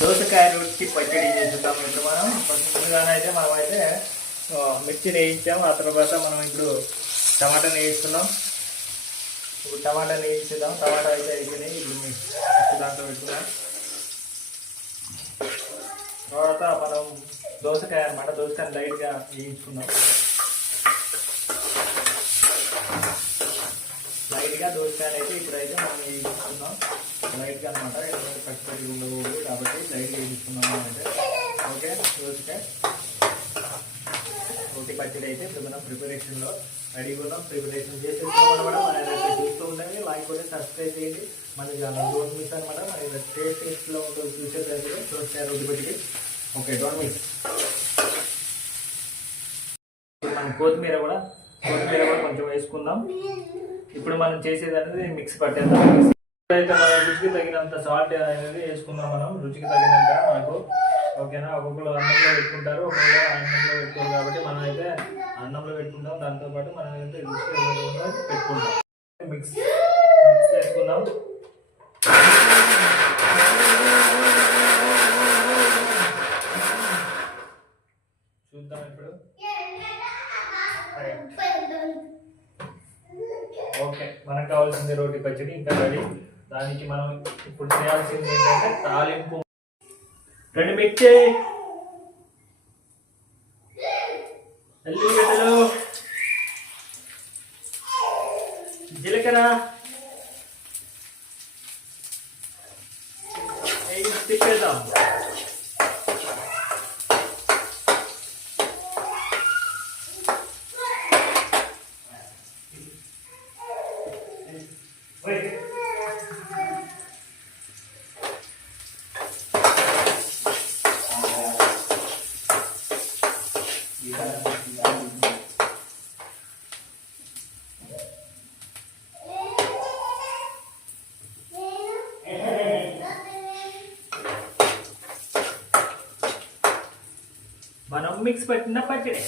దోసకాయ రొట్టి పచ్చడి చేస్తాం ఇప్పుడు మనం. ముందుగానే అయితే మనం అయితే మిర్చి వేయించాము. ఆ తర్వాత మనం ఇప్పుడు టమాటా వేయిస్తున్నాం. ఇప్పుడు టమాటా వేయించుదాం టమాటా అయితే అయిపోయినాయి. ఇప్పుడు మిర్చి దాంట్లో పెట్టుకున్నాం తర్వాత మనం దోసకాయ అన్నమాట. దోసకాయ లైట్గా వేయించుకున్నాం లైట్గా దోసకాయలు అయితే ఇప్పుడైతే మనం వేయించుకున్నాం లైట్గా అనమాట ఎందుకంటే పెట్టి ఉండకూడదు కాబట్టి లైట్గా వేయించుకున్నాం అంటే ఓకే? దోసకాయ రోటి పచ్చడి అయితే ఇప్పుడు మనం ప్రిపరేషన్లో రెడీగా ఉన్నాం. ప్రిపరేషన్ చేసేస్తాం అనమాట మన చూస్తూ ఉండండి లైక్ కూడా సబ్స్క్రైబ్ చేయండి. మన ఛానల్ డోంట్ మిస్ అనమాట మన టేస్ట్ టేస్ట్లో ఉంటుంది చూసేటప్పుడు దోసకాయ రోటి పచ్చడి ఓకే డోంట్ మిస్. మనం కొత్తిమీర కూడా కొత్తిమీర కూడా కొంచెం వేసుకుందాం. ఇప్పుడు మనం చేసేది అనేది మిక్స్ పట్టేద్దాం. అయితే మనం రుచికి తగినంత సాల్ట్ అనేది వేసుకుందాం మనం. రుచికి తగినంత మనకు ఓకేనా? ఒక్కొక్కరు అన్నంలో పెట్టుకుంటారు. ఒక్కొక్కరు అన్నంలో పెట్టుకోరు కాబట్టి మనం అయితే అన్నంలో పెట్టుకుంటాం. దాంతో పాటు మనం అయితే రుచికి పెట్టుకుంటాం. మిక్స్ మిక్స్ చేసుకుందాం చూద్దాం ఇప్పుడు. ఓకే. మనకు కావాల్సింది రోటి పచ్చడి. ఇంకా రెడీ. దానికి మనం ఇప్పుడు చేయాల్సింది ఏంటంటే తాలింపు. రెండు మిర్చి ఎల్లిగడ్డలు జీలకర్ర. తిప్పేద్దాం. Wait. మనం మిక్స్ పెట్టిన పచ్చడి.